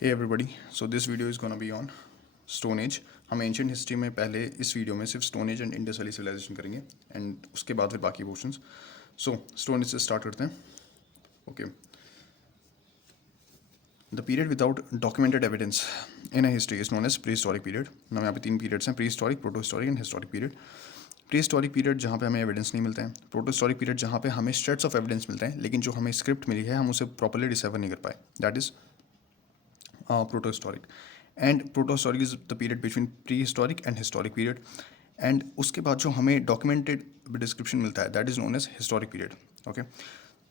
Hey everybody, so this video is gonna be on Stone Age. हम ancient history में पहले इस video में सिर्फ stone age and Indus valley civilization करेंगे एंड उसके बाद फिर बाकी पोर्शंस. सो स्टोन एज से स्टार्ट करते हैं. Okay, the period without documented evidence in a history is known as prehistoric period. ना यहाँ पे 3 पीरियड्स हैं: prehistoric, protohistoric and historic period. Prehistoric period जहाँ पे हमें एविडेंस नहीं मिलते हैं, प्रोटो हिस्टोरिक पीरियड जहाँ पे हमें स्ट्रेट्स ऑफ एविडेंस मिलते हैं लेकिन जो हमें स्क्रिप्ट मिली है हम उसे प्रॉपरली डिसाइफर नहीं कर पाए, that is protohistoric. And protohistoric is the period between prehistoric and historic period. And उसके बाद जो हमें डॉक्यूमेंटेड डिस्क्रिप्शन मिलता है that is known as historic period. Okay,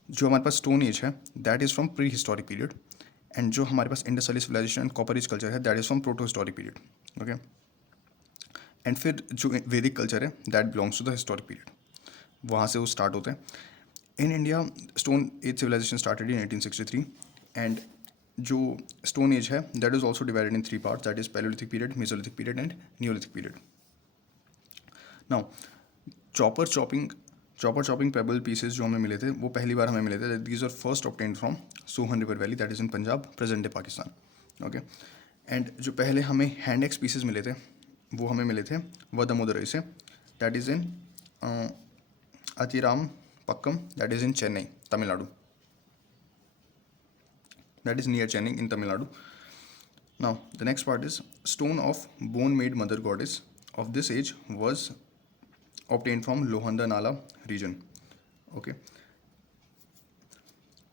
जो हमारे पास स्टोन एज है that is from prehistoric period. And जो हमारे पास Indus valley civilization and copper age culture है that is from protohistoric period. Okay, and फिर जो वैदिक कल्चर है that belongs to the historic period. वहाँ से वो स्टार्ट होते हैं. In India stone age civilization started in 1863. And जो स्टोन एज है that is also divided in 3 parts, that is Palaeolithic period, Mesolithic period and Neolithic period. Now chopper chopping payable pieces जो हमें मिले थे वो पहली बार हमें मिले थे. These are first obtained from Sohan river valley that is in Punjab, present day Pakistan. Okay, and जो पहले हमें हैंड एक्स पीसेस मिले थे वो हमें मिले थे वदमुदरई से, that is in Attirampakkam, that is in Chennai, Tamil Nadu. That is near Chennai in Tamil Nadu. Now, the next part is stone of bone-made mother goddess of this age was obtained from Lohanda Nala region. Okay.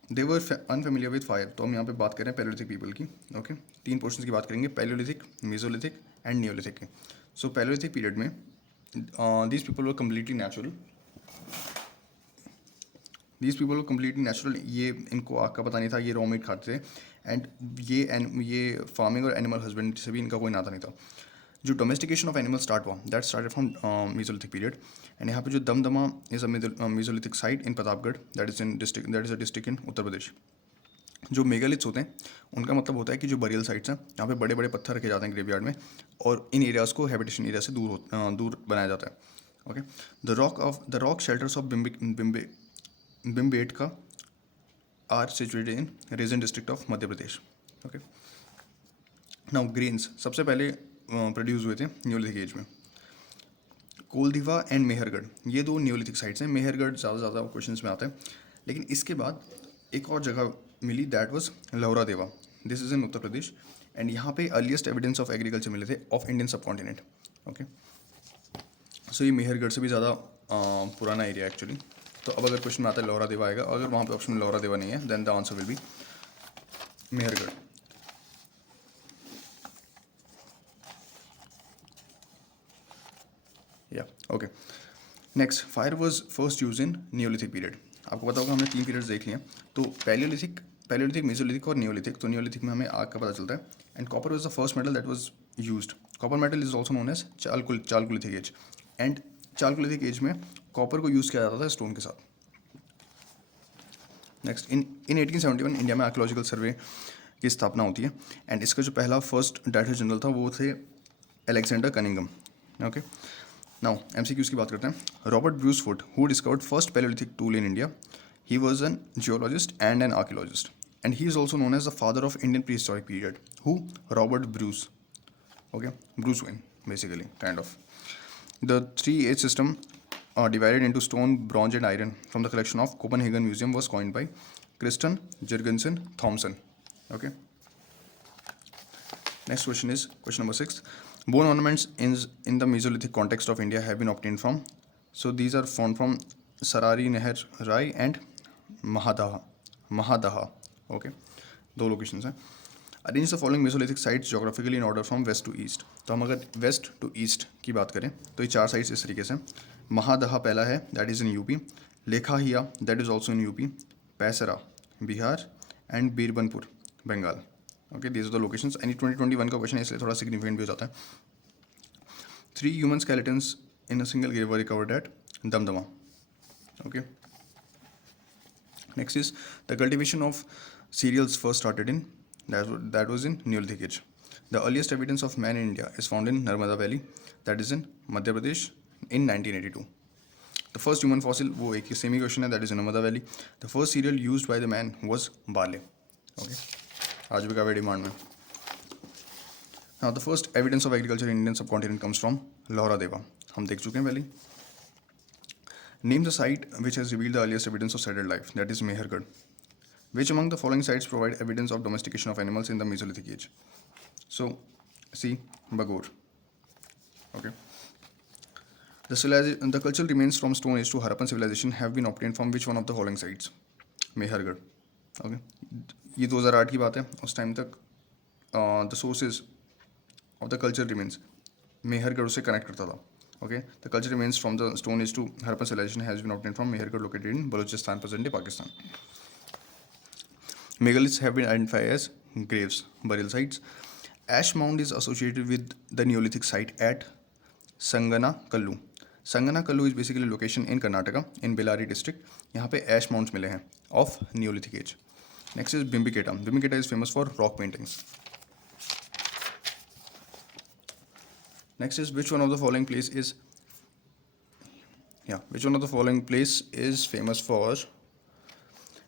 They were unfamiliar with fire. तो हम यहाँ पे बात करें Palaeolithic people की. Okay, 3 portions की बात करेंगे: पैलियोलिथिक, मेसोलिथिक एंड नियोलिथिक की. सो पैलियोलिथिक पीरियड में these people were completely natural. These people को कम्प्लीटली नेचुरल, ये इनको आग का पता नहीं था, ये रॉ मीट खाते थे. एंड ये फार्मिंग और एनिमल हस्बेंड्री से भी इनका कोई नाता नहीं था. जो डोमेस्टिकेशन ऑफ एनिमल स्टार्ट हुआ that started from mesolithic period. And यहाँ पे जो Damdama is a mesolithic site in Pratapgarh, that is a district in Uttar Pradesh. जो मेगालिथ्स होते हैं उनका मतलब होता है कि जो बरियल साइट्स हैं यहाँ पे बड़े बड़े पत्थर रखे जाते हैं ग्रेवयार्ड में और इन एरियाज़ को हैबिटेशन एरिया से दूर बनाया जाता है. Okay, the rock shelters of Bhimbetka are situated in Raisin district of Madhya Pradesh. Okay, now grains सबसे पहले प्रोड्यूस हुए थे न्योलिथिक एज में. कोलदीवा एंड मेहरगढ़ ये 2 न्योलिथिक साइट्स हैं. मेहरगढ़ ज़्यादा क्वेश्चंस में आता है. लेकिन इसके बाद एक और जगह मिली दैट वाज लौरा देवा. This is in Uttar Pradesh. And यहाँ पे अर्लीस्ट एविडेंस ऑफ एग्रीकल्चर मिले थे ऑफ इंडियन सब कॉन्टिनेंट. ओके, सो ये मेहरगढ़ से भी ज़्यादा पुराना एरिया एक्चुअली. तो अब अगर क्वेश्चन में आता है लौरा देवा आएगा, अगर वहाँ पे ऑप्शन में लौरा देवा नहीं है then the answer will be Mehrgarh. Yeah okay, next fire was first use in neolithic period. आपको पता होगा हमने 3 पीरियड्स देख लिए हैं. तो पैलियोलिथिक, मेसोलिथिक और नियोलिथिक. तो नियोलिथिक में हमें आग का पता चलता है. And copper was the first metal that was used. Copper metal is also known as chalcolithic age. And chalcolithic age में कॉपर को यूज़ किया जाता था स्टोन के साथ. नेक्स्ट इन 1871 इंडिया में आर्कियोलॉजिकल सर्वे की स्थापना होती है. एंड इसका जो पहला फर्स्ट डायरेक्टर जनरल था वो थे Alexander Cunningham. Okay, now MCQs की बात करते हैं. Robert Bruce Foote who discovered first palaeolithic tool in India. He was an geologist and an archaeologist. And he is also known as the father of Indian prehistoric period. Who? Robert Bruce. Okay, Bruce when basically kind of. The 3 age system divided into stone, bronze and iron from the collection of Copenhagen Museum was coined by Christian Jurgensen Thompson. Okay. Next question is question number 6. Bone ornaments in the Mesolithic context of India have been obtained from. So these are found from Sarari Neher Rai and Mahadaha. Okay. 2 locations हैं. Arrange the following Mesolithic sites geographically in order from west to east. तो हम अगर waste to east की बात करें तो ये 4 sites इस तरीके से. महादहा पहला है that is in UP. Lekhahia that is also in UP. Paisra Bihar and Birbhanpur Bengal. Okay, these are the locations. And 2021 का क्वेश्चन है इसलिए थोड़ा सिग्निफिकेंट भी हो जाता है. 3 human skeletons in a single grave were recovered at Damdama. Okay, next is the cultivation of cereals first started in that was in Neolithic age. The earliest evidence of man in India is found in Narmada Valley, that is in Madhya Pradesh, in 1982. The first human fossil वो एक semi question है, that is in Narmada Valley. The first cereal used by the man was barley. Okay, आज भी काफ़ी demand में. Now the first evidence of agriculture in Indian सब continent comes from लौरा देवा, हम देख चुके हैं पहले. Name the site which has revealed the earliest evidence of settled life, that is Mehrgarh. Which among the following sites provide evidence of domestication of animals in the Mesolithic age? So, C. Bagor. Okay. The cultural remains from Stone Age to Harappan civilization have been obtained from which one of the following sites? Mehrgarh. Okay. ये 2008 की बात है. उस time तक the sources of the cultural remains Mehrgarh उससे connect करता था. Okay. The cultural remains from the Stone Age to Harappan civilization has been obtained from Mehergarh located in Balochistan, present day Pakistan. Megaliths have been identified as graves, burial sites. Ash mound is associated with the Neolithic site at Sanganakallu. Sanganakallu is basically a location in Karnataka, in Bellary district. यहाँ पे ash mounds मिले हैं of Neolithic age. Next is Bimbiketa. Bimbiketa is famous for rock paintings. Next is which one of the following place is famous for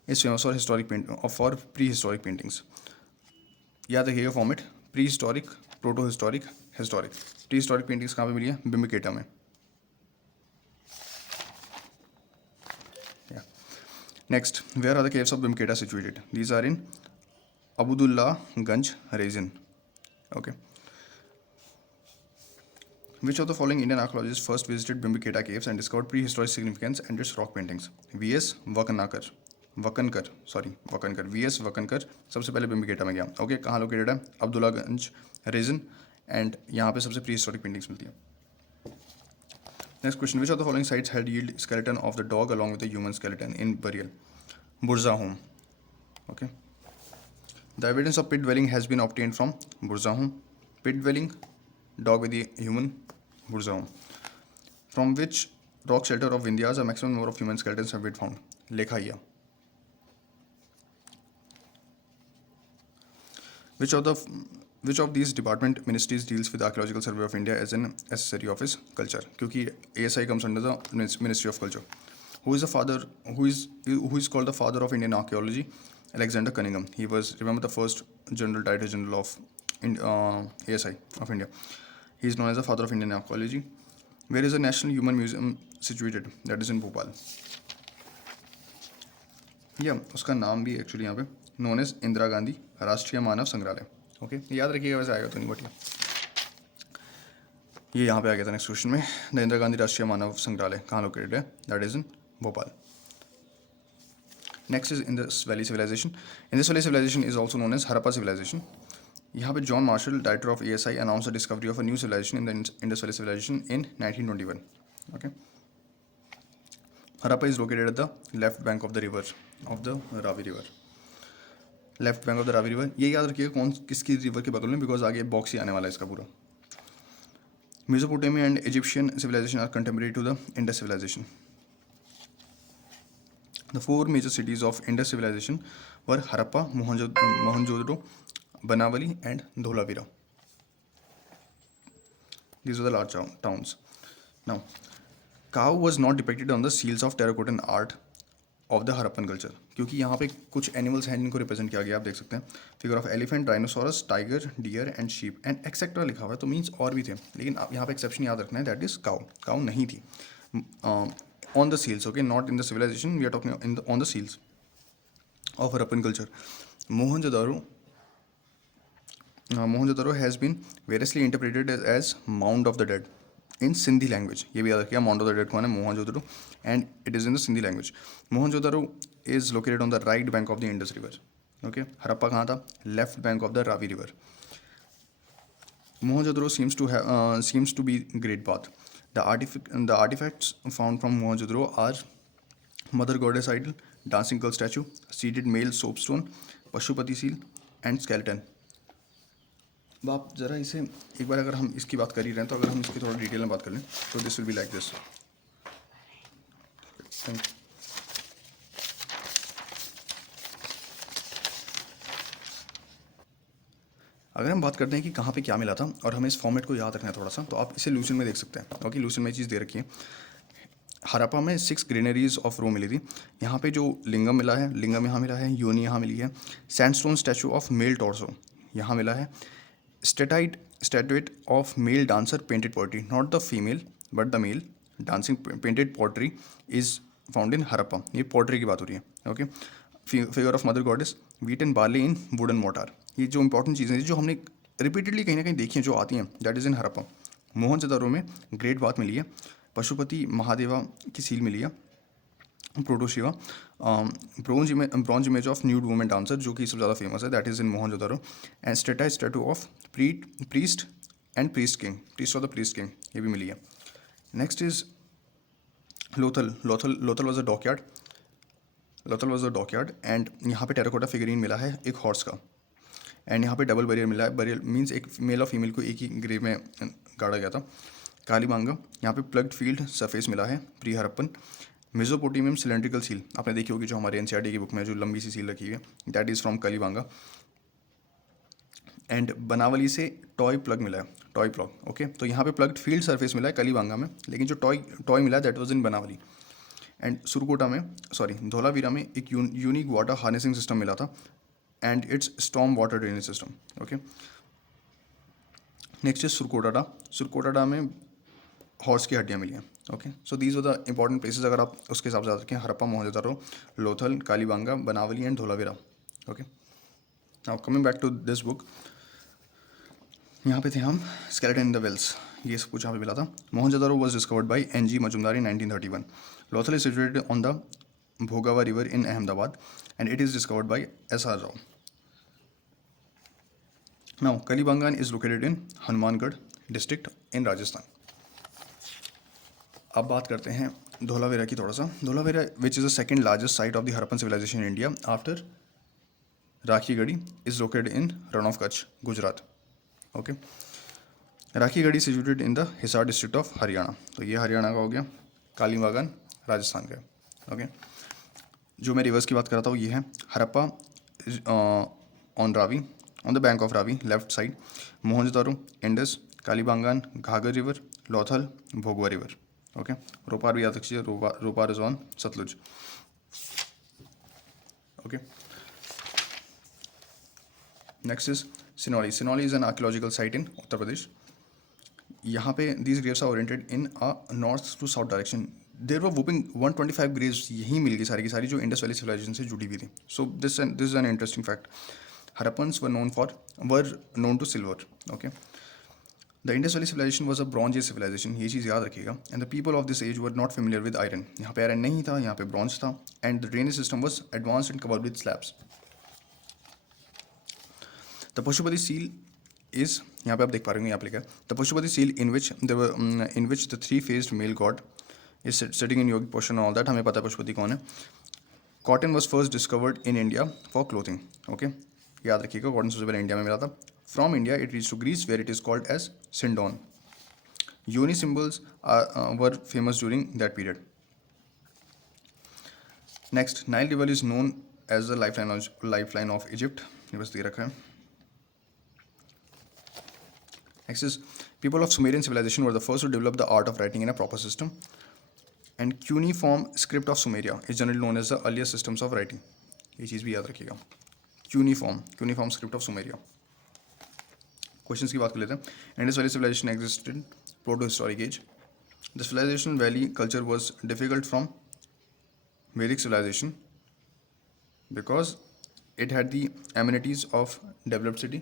historic for prehistoric paintings. याद रखिएगा format, prehistoric, protohistoric, historic. Prehistoric paintings कहाँ पे मिली है? बिम्बिकेटा में. Next, where are the caves of बिम्बिकेटा situated? These are in Abdullaganj region. Okay. Which of the following Indian archaeologists first visited Bimbiketa caves and discovered prehistoric significance and its rock paintings? V.S. वकनकर. V.S. वकनकर सबसे पहले बिम्बिकेटा में गया. Okay. कहाँ located है? Abdullaganj reason. And यहाँ पे सबसे प्रीहिस्टोरिक पेंटिंग्स मिलती है. Next question, which of the following sites had yield skeleton of the dog along with the human skeleton in burial? Burzahom. Okay. The evidence of pit dwelling has been obtained from Burzahom. Pit dwelling, dog with the human, Burza home. From which rock shelter of Vindhyas a maximum number of human skeletons have been found? Lekhaiya. Which of these department ministries deals with the Archaeological Survey of India as an accessory of its culture? क्योंकि ASI comes under the Ministry of Culture. Who is called the father of Indian archaeology? Alexander Cunningham. He was, remember, the first Director General of ASI of India. He is known as the father of Indian archaeology. Where is the National Human Museum situated? That is in Bhopal. उसका नाम भी actually यहाँ पे known as Indira Gandhi Rashtriya Manav संग्रहालय. Okay. याद रखिएगा, वैसे आएगा तो नहीं, बट ये यहाँ पे आ गया था नेक्स्ट क्वेश्चन में. द इंदिरा गांधी राष्ट्रीय मानव संग्रहालय कहाँ लोकेटेड है? That is in Bhopal. Next is Indus valley civilization. Indus valley civilization is also known as Harappa civilization. यहाँ पे John Marshall, director of ASI, announce the discovery of a new civilization in the Indus valley civilization in 1921. Okay. Harappa is located at the left bank of the river of the Ravi river. Left bank of the Ravi river, ये याद रखिएगा किसकी river के बगल में, because आगे box ही आने वाला है इसका पूरा. Mesopotamia and Egyptian civilization are contemporary to the Indus civilization. The four major cities of Indus civilization were Harappa, Mohenjo-daro, Banawali, and Dholavira. These were the large towns. Now, cow was not depicted on the seals of terracotta art of the Harappan culture, क्योंकि यहाँ पे कुछ animals हैं जिनको represent किया गया, आप देख सकते हैं. Figure of elephant, dinosaurs, tiger, deer and sheep and etcetera लिखा हुआ है, तो मीन्स और भी थे, लेकिन आप यहाँ पे एक्सेप्शन याद रखना है, दैट इज काउ. काउ नहीं थी on the seals, okay, not in the civilization, we are talking on the seals of Harappan culture. Mohenjo-daro has been variously interpreted as mound of the dead in Sindhi language. ये भी याद रखिएगा, mound of the dead कौन है? Mohenjo-daro, and it is in the Sindhi language. Mohenjo-daro is located on the right bank of the Indus river. Okay, Harappa कहाँ था? Left bank of the Ravi river. Mohenjo-daro seems to be Great Bath. The artifacts found from Mohenjo-daro are Mother Goddess idol, dancing girl statue, seated male soapstone, Pashupati seal and skeleton. अब आप ज़रा इसे एक बार, अगर हम इसकी बात कर ही रहे हैं, तो अगर हम इसकी थोड़ा डिटेल में बात कर लें, तो this will be like this. अगर हम बात करते हैं कि कहाँ पे क्या मिला था, और हमें इस फॉर्मेट को याद रखना है थोड़ा सा, तो आप इसे लूसन में देख सकते हैं. ओके, लूसन में चीज़ दे रखी है. हड़प्पा में 6 ग्रेनरीज ऑफ रो मिली थी. यहाँ पे जो लिंगम मिला है, लिंगम यहाँ मिला है, योनी यहाँ मिली है. Sandstone statue of male torso यहाँ मिला है. Statuette of male dancer painted pottery, not the female but the male dancing painted pottery is found in Harappa. ये पोएट्री की बात हो रही है। Okay, figure of mother goddess, wheat and barley in wooden mortar. ये जो इंपॉर्टेंट चीज़ें हैं जो हमने रिपीटेडली कहीं ना कहीं देखी हैं, जो आती हैं, दैट इज़ इन हरप्पा। मोहनजोदारो में ग्रेट बात मिली है, पशुपति महादेवा की सील मिली है, प्रोटोशिवा, bronze image of nude women dancer जो कि सबसे ज़्यादा फेमस है, that is in Mohenjodaro. And statue of priest and priest king, priest of the priest king, ये भी मिली है। Next is Lothal. Lothal was a dockyard and यहाँ पे टेराकोटा फिगरीन मिला है एक हॉर्स का, एंड यहाँ पे डबल बैरियर मिला है। बैरियर मीन्स एक मेल और फीमेल को एक ही ग्रेव में गाड़ा गया था। कालीबांगा, यहाँ पे प्लग्ड फील्ड सरफेस मिला है प्री हरप्पन। मेसोपोटामियम सिलेंड्रिकल सील आपने देखी होगी जो हमारे एनसीईआरटी की बुक में जो लंबी सी सील रखी है, दैट इज़ फ्रॉम कलीबांगा। एंड बनावली से टॉय प्लग मिला है, टॉय प्लग। ओके, तो यहाँ पे प्लग्ड फील्ड सरफेस मिला है कलीबांगा में, लेकिन जो टॉय मिला है that was in Banawali. And Dholavira में एक यूनिक वाटर हार्नेसिंग सिस्टम मिला था and it's storm water drainage system. Okay, next is Surkotada में हॉर्स की हड्डियाँ मिली हैं। Okay, so these were the important places, अगर आप उसके हिसाब से याद रखें, Harappa, Mohenjodaro, Lothal, Kalibangan, Banawali and Dholavira. Okay, now coming back to this book, यहाँ पे थे हम स्केलेटन इन द वेल्स, ये सब कुछ यहाँ पे मिला था। Mohenjodaro was discovered by NG Majumdar in 1931। Lothal is situated on the Bhogava river in Ahmedabad and it is discovered by SR Rao. Now Kalibangan is located in Hanumangarh district in Rajasthan. अब बात करते हैं धोलावीरा की थोड़ा सा। Dholavira which is the second largest site of the Harappan civilization in India after Rakhigarhi is located in Rann of Kutch, Gujarat. Okay, Rakhigarhi situated in the Hisar district of Haryana, तो ये हरियाणा का हो गया। कालीबांगान राजस्थान का। ओके, जो मैं रिवर्स की बात कर रहा था वो ये है, Harappa on Ravi, on the bank of Ravi, left side. Mohenjodaro Indus, Kalibangan Ghaggar river, Lothal Bhogava river. Okay, Ropar भी याद रखिए, Ropar is on Sutlej. Okay, next is Sinauli. Sinauli is an archaeological site in Uttar Pradesh. यहाँ पे these graves are oriented in a north to south direction. There were whopping 125 graves यहीं मिल गई सारी की सारी, जो इंडस वैली सिविलाइजेशन से जुड़ी हुई थी। So this is an interesting fact. Harappans were known to silver. Okay, the Indus valley civilization was a bronze age civilization, ये चीज़ याद रखिएगा। And the people of this age were not familiar with iron, यहाँ पे iron नहीं था, यहाँ पे ब्रॉन्ज था। And the drainage system was advanced and covered with slabs. The Pashupati seal is, यहाँ पे आप देख पा रहे होंगे, यहाँ पे लिखा है the Pashupati seal in which the three faced male god is sitting in yogi posture, all that हमें पता है पशुपति कौन है। Cotton was first discovered in India for clothing. Okay, याद रखिएगा, कॉटन सबसे पहले इंडिया में मिला था। From India it reach to Greece where it is called as sindon. Uni symbols were famous during that period. Next, Nile river is known as the lifeline of Egypt, ये बस दे रखा है। Next is, people of Sumerian civilization were the first to develop the art of writing in a proper system. And cuneiform script of Sumeria is generally known as the earliest systems of writing. ये चीज़ भी याद रखिएगा, cuneiform script of Sumeria. Questions की बात कर लेते हैं. Indus Valley civilization existed proto-historic age. The civilization valley culture was difficult from Vedic civilization because it had the amenities of developed city.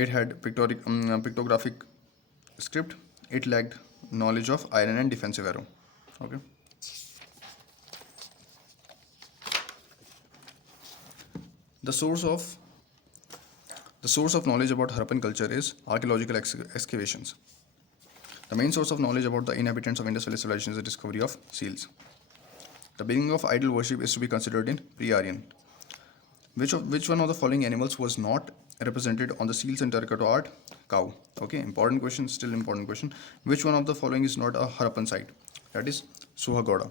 It had pictographic script. It lacked knowledge of iron and defensive arrow. Okay. The source of knowledge about Harappan culture is archaeological excavations. The main source of knowledge about the inhabitants of Indus Valley civilization is the discovery of seals. The beginning of idol worship is to be considered in pre-Aryan. Which one of the following animals was not represented on the seals and terracotta art? Cow. Okay, important question, still important question. Which one of the following is not a Harappan site? That is Suhagoda.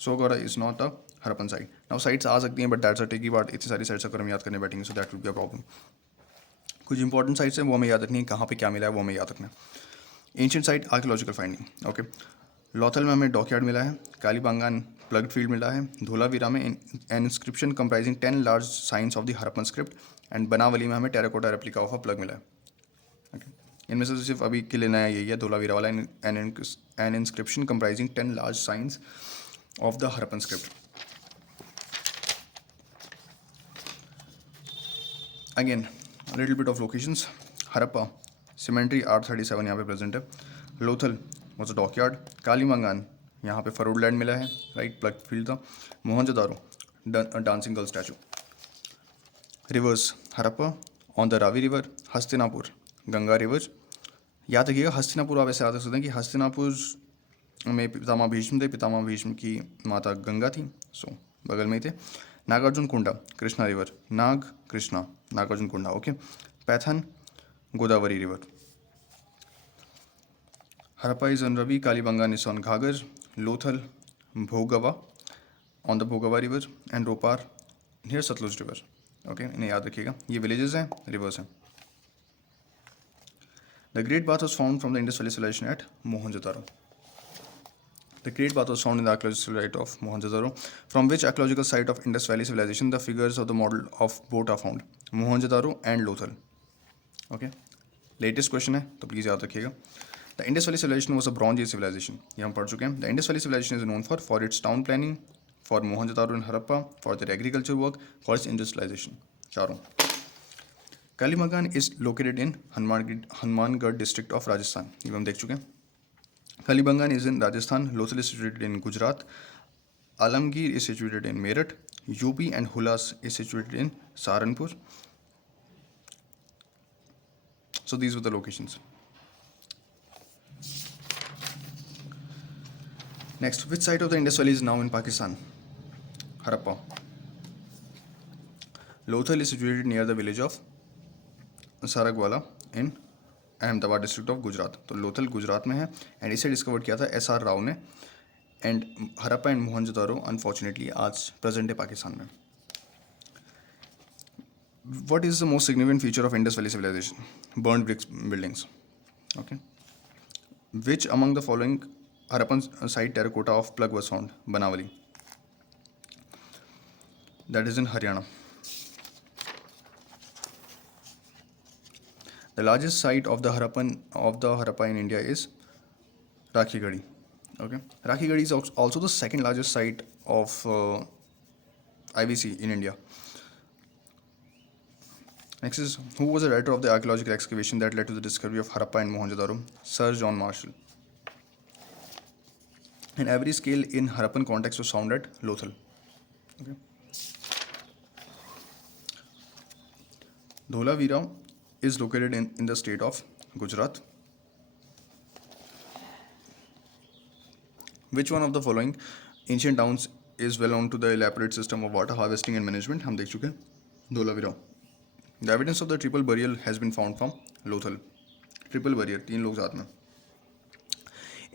Suhagoda is not a Harappan site. Now sites आ सकती हैं, but that's a tricky part. इतनी सारी sites अगर हम याद करने बैठेंगे, so that would be a problem. कुछ important sites हैं वो हमें याद रखनी है, कहाँ पे क्या मिला है वो हमें याद रखना है। Ancient site archaeological finding. Okay. Lothal में हमें डॉकयार्ड मिला है, कालीबांगान प्लग फील्ड मिला है। धोलावीरा में an inscription comprising 10 large signs of the Harappan script, and Banawali में हमें terracotta replica of a plug मिला है। ओके, इनमें से सिर्फ अभी के लिए नया यही है धोलावीरा वाला, an inscription comprising 10 large signs of the Harappan script. Again little bit of locations. Harappa cemetery R37 यहाँ पे प्रेजेंट है। Lothal was a dockyard. Kalibangan यहाँ पे फरूड लैंड मिला है, राइट, प्लग फील्ड था। Mohenjodaro dancing girl statue. Reverse Harappa on the Ravi river. Hastinapur Ganga river. याद रखिएगा हस्तिनापुर आप ऐसे याद रख सकते हैं कि हस्तिनापुर में पितामह भीष्म थे, पितामह भीष्म की माता गंगा थी, सो बगल में ही थे। Nagarjunakonda Krishna river. Nag Krishna Nagarjunakonda, okay. Paithan Godavari river. Harappa is on Ravi, Kalibangan is on Ghaggar. Lothal Bhogava on the Bhogava river, and Ropar near Sutlej river. Okay, इन्हें याद रखिएगा, ये विलेजेस हैं, रिवर्स हैं। The great bath was found from the Indus valley civilization at Mohenjodaro. The Great Bath was found in the archaeological site of Mohenjo-daro, from which archaeological site of Indus Valley Civilization the figures of the model of boat are found. Mohenjo-daro and Lothal. Okay. Latest question है तो please याद रखिएगा। The Indus Valley Civilization was a Bronze Age civilization. ये हम पढ़ चुके हैं। The Indus Valley Civilization is known for its town planning, for Mohenjo-daro and Harappa, for their agriculture work, for its industrialization. चारों। Kalimangan is located in Hanumangarh district of Rajasthan. ये हम देख चुके हैं। Kalibangan is in Rajasthan. Lothal is situated in Gujarat. Alamgir is situated in Meerut. UP and Hulas is situated in Saharanpur. So these were the locations. Next, which side of the Indus Valley is now in Pakistan? Harappa. Lothal is situated near the village of Saragwala in Ahmedabad district of Gujarat. तो लोथल गुजरात में है, and इसे discover किया था SR Rao ने। And Harappa and Mohenjodaro unfortunately आज present है पाकिस्तान में। What is the most significant feature of Indus valley civilization? Burnt bricks buildings. Okay, which among the following Harappan site terracotta of plug was found? Banawali, that is in Haryana. The largest site of the Harappa in India is Rakhigarhi. Okay, Rakhigarhi is also the second largest site of IVC in India. Next is, who was the writer of the archaeological excavation that led to the discovery of Harappa and Mohenjo-daro? Sir John Marshall. An average scale in Harappan context was found at Lothal. Okay. Dholavira is located in the state of Gujarat. Which one of the following ancient towns is well known to the elaborate system of water harvesting and management? हम देख चुके हैं, Dholavira. The evidence of the triple burial has been found from Lothal. Triple burial, 3 लोग साथ में।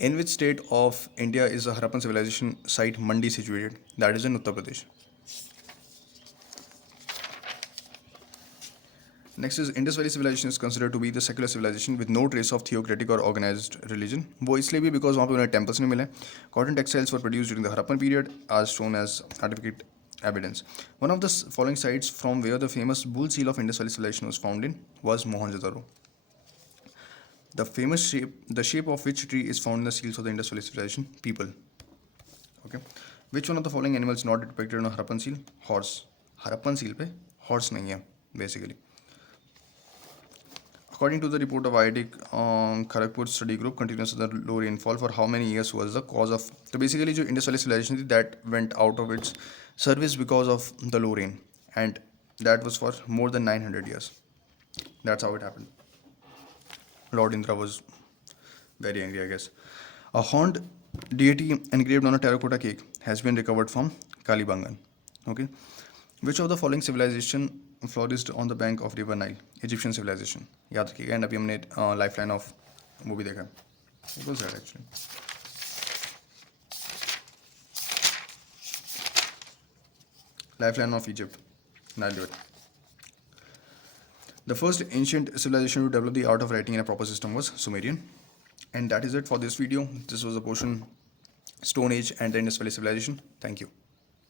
In which state of India is the Harappan civilization site Mandi situated? That is in Uttar Pradesh. Next is, Indus Valley civilization is considered to be the secular civilization with no trace of theocratic or organized religion. वो इसलिए भी because वहाँ पे उन्हें temples नहीं मिले। Cotton textiles were produced during the Harappan period as shown as artifact evidence. One of the following sites from where the famous bull seal of Indus Valley civilization was found in was Mohenjo-daro. The shape of which tree is found in the seals of the Indus Valley civilization? People. Okay. Which one of the following animals not depicted on a Harappan seal? Horse. Harappan seal पे horse नहीं है basically. According to the report of IIT Kharagpur study group, continuous the low rainfall for how many years was the cause of? तो basically जो Indus Valley civilization थी that went out of its service because of the low rain, and that was for more than 900 years. That's how it happened. Lord Indra was very angry, I guess. A horned deity engraved on a terracotta cake has been recovered from Kalibangan. Okay. Which of the following civilization flourished on the bank of river Nile? Egyptian civilization. याद रखिएगा। And अभी हमने lifeline of वो भी देखा। What was that actually? Lifeline of Egypt, Nile River. The first ancient civilization to develop the art of writing in a proper system was Sumerian. And that is it for this video. This was a portion Stone Age and the Indus Valley Civilization. Thank you.